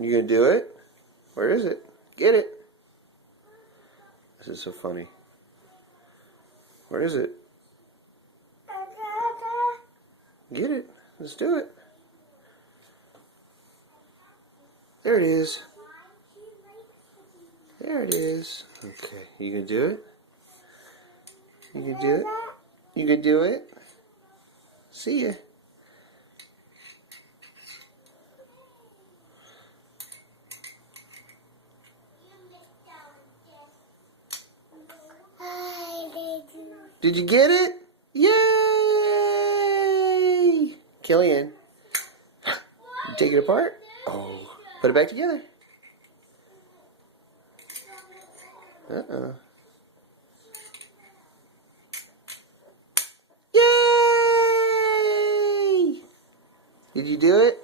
You gonna do it? Where is it? Get it. This is so funny. Where is it? Get it. Let's do it. There it is. There it is. Okay, you gonna do it? You gonna do it? You gonna do it? See ya. Did you get it? Yay! Killian. You take it apart? Oh. Put it back together. Uh-uh. Yay! Did you do it?